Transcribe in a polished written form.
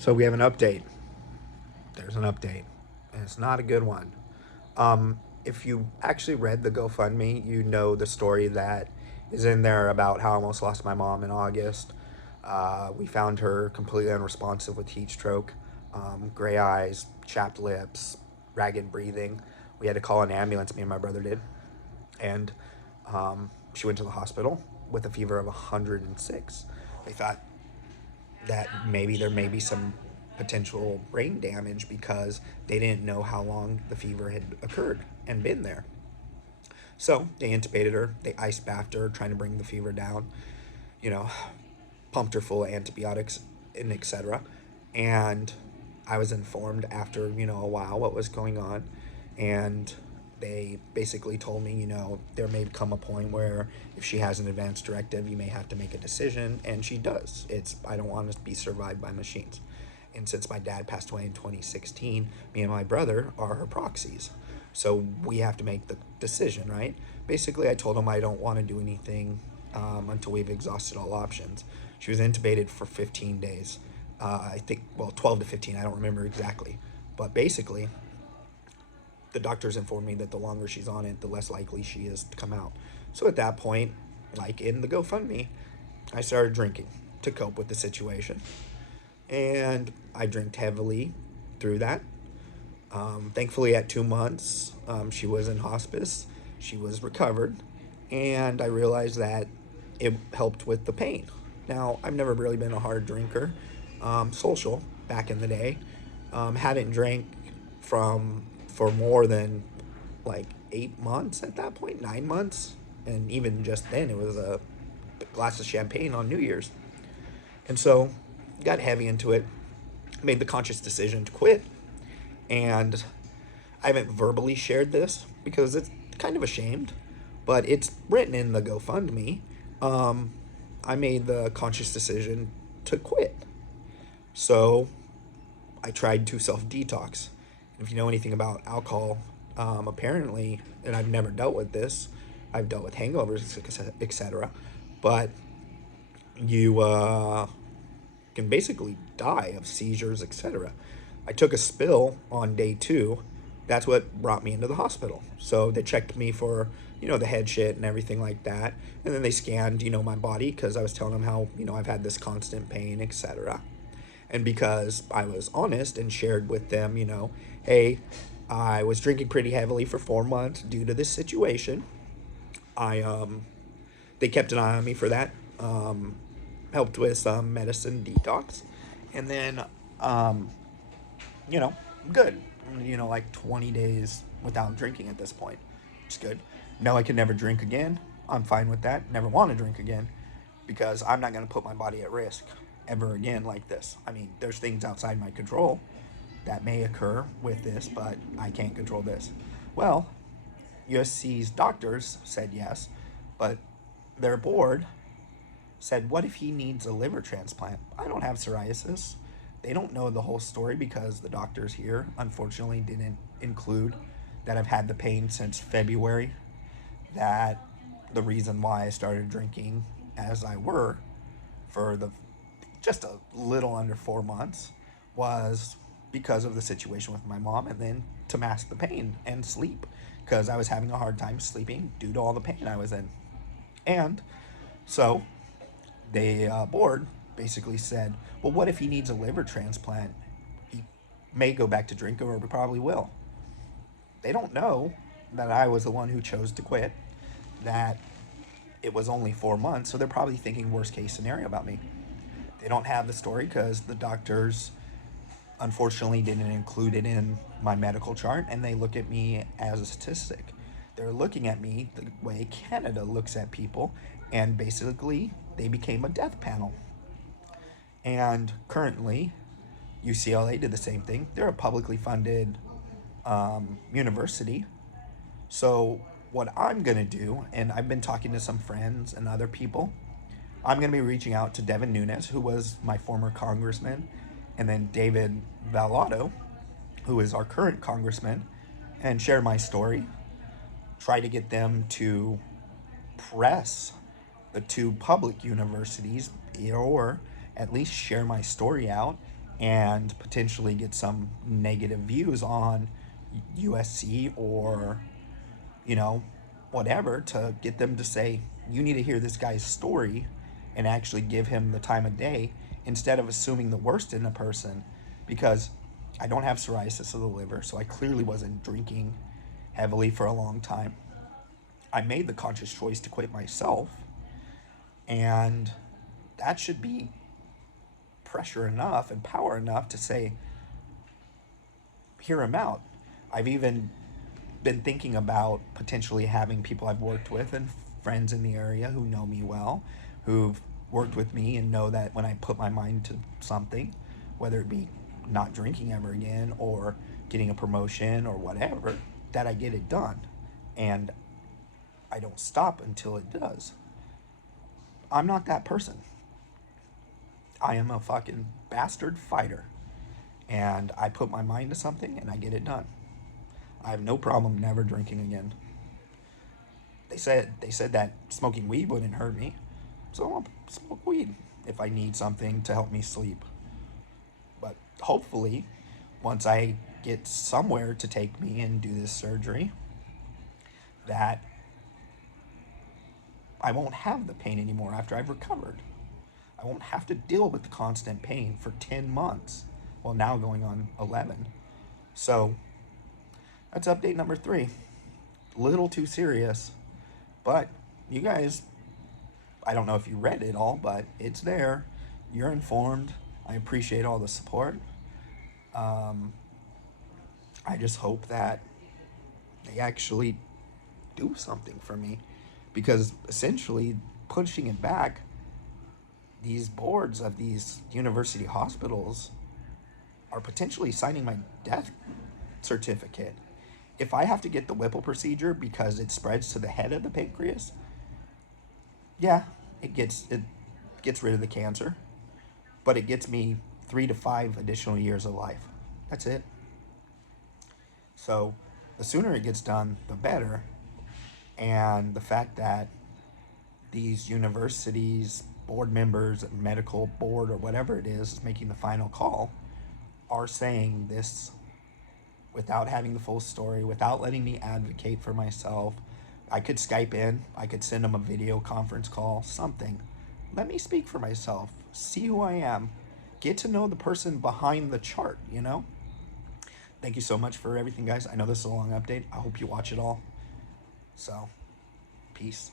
So we have an update. There's an update, and it's not a good one. If you actually read the GoFundMe, you know the story that is in there about how I almost lost my mom in August. We found her completely unresponsive with heat stroke, gray eyes, chapped lips, ragged breathing. We had to call an ambulance, me and my brother did. And she went to the hospital with a fever of 106. They thought that maybe there may be some potential brain damage because they didn't know how long the fever had occurred and been there. So they intubated her, they ice bathed her, trying to bring the fever down, you know, pumped her full of antibiotics and etc. And I was informed after, a while what was going on. And they basically told me, there may come a point where if she has an advance directive, you may have to make a decision. And she does. I don't want to be survived by machines. And since my dad passed away in 2016, me and my brother are her proxies. So we have to make the decision, right? Basically, I told him I don't want to do anything until we've exhausted all options. She was intubated for 15 days. I think, well, 12 to 15, I don't remember exactly. But basically, the doctors informed me that the longer she's on it, the less likely she is to come out. So at that point, like in the GoFundMe, I started drinking to cope with the situation. And I drank heavily through that. Thankfully, at 2 months, she was in hospice. She was recovered. And I realized that it helped with the pain. Now, I've never really been a hard drinker, social back in the day. Hadn't drank for more than like 8 months at that point, 9 months. And even just then, it was a glass of champagne on New Year's. And so, got heavy into it, made the conscious decision to quit. And I haven't verbally shared this because it's kind of ashamed, but it's written in the GoFundMe. I made the conscious decision to quit. So I tried to self detox. If you know anything about alcohol, apparently, and I've never dealt with this, I've dealt with hangovers, etc. But you can basically die of seizures, etc. I took a spill on day 2. That's what brought me into the hospital. So they checked me for, the head shit and everything like that. And then they scanned, my body because I was telling them how, I've had this constant pain, etc. And because I was honest and shared with them, hey, I was drinking pretty heavily for 4 months due to this situation. They kept an eye on me for that. Helped with some medicine detox. And then, good. Like 20 days without drinking at this point. It's good. No, I can never drink again. I'm fine with that. Never want to drink again because I'm not going to put my body at risk ever again like this. I mean, there's things outside my control that may occur with this, but I can't control this. Well, USC's doctors said yes, but their board said, what if he needs a liver transplant? I don't have psoriasis. They don't know the whole story because the doctors here, unfortunately, didn't include that I've had the pain since February. That the reason why I started drinking as I were for the just a little under 4 months was because of the situation with my mom, and then to mask the pain and sleep because I was having a hard time sleeping due to all the pain I was in. And so the board basically said, well, what if he needs a liver transplant? He may go back to drinking, or probably will. They don't know that I was the one who chose to quit, that it was only 4 months, so they're probably thinking worst case scenario about me. They don't have the story because the doctors unfortunately didn't include it in my medical chart, and they look at me as a statistic. They're looking at me the way Canada looks at people, and basically they became a death panel. And currently, UCLA did the same thing. They're a publicly funded university. So, what I'm going to do, and I've been talking to some friends and other people, I'm going to be reaching out to Devin Nunes, who was my former congressman, and then David Valotto, who is our current congressman, and share my story. Try to get them to press the two public universities, or at least share my story out and potentially get some negative views on USC or, you know, whatever, to get them to say, you need to hear this guy's story and actually give him the time of day instead of assuming the worst in a person. Because I don't have psoriasis of the liver, so I clearly wasn't drinking heavily for a long time. I made the conscious choice to quit myself, and that should be pressure enough and power enough to say, hear him out. I've even been thinking about potentially having people I've worked with and friends in the area who know me well, who've worked with me and know that when I put my mind to something, whether it be not drinking ever again or getting a promotion or whatever, that I get it done. And I don't stop until it does. I'm not that person. I am a fucking bastard fighter. And I put my mind to something and I get it done. I have no problem never drinking again. They said that smoking weed wouldn't hurt me, so I'll smoke weed if I need something to help me sleep. But hopefully, once I get somewhere to take me and do this surgery, that I won't have the pain anymore after I've recovered. I won't have to deal with the constant pain for 10 months. Well, now going on 11. So that's update number 3. Little too serious, but you guys, I don't know if you read it all, but it's there. You're informed. I appreciate all the support. Um, I just hope that they actually do something for me, because essentially pushing it back, these boards of these university hospitals are potentially signing my death certificate. If I have to get the Whipple procedure because it spreads to the head of the pancreas, yeah, it gets rid of the cancer, but it gets me 3 to 5 additional years of life. That's it. So the sooner it gets done, the better. And the fact that these universities, board members, medical board, or whatever it is making the final call, are saying this without having the full story, without letting me advocate for myself. I could Skype in, I could send them a video conference call, something. Let me speak for myself, see who I am, get to know the person behind the chart, you know? Thank you so much for everything, guys. I know this is a long update. I hope you watch it all. So, peace.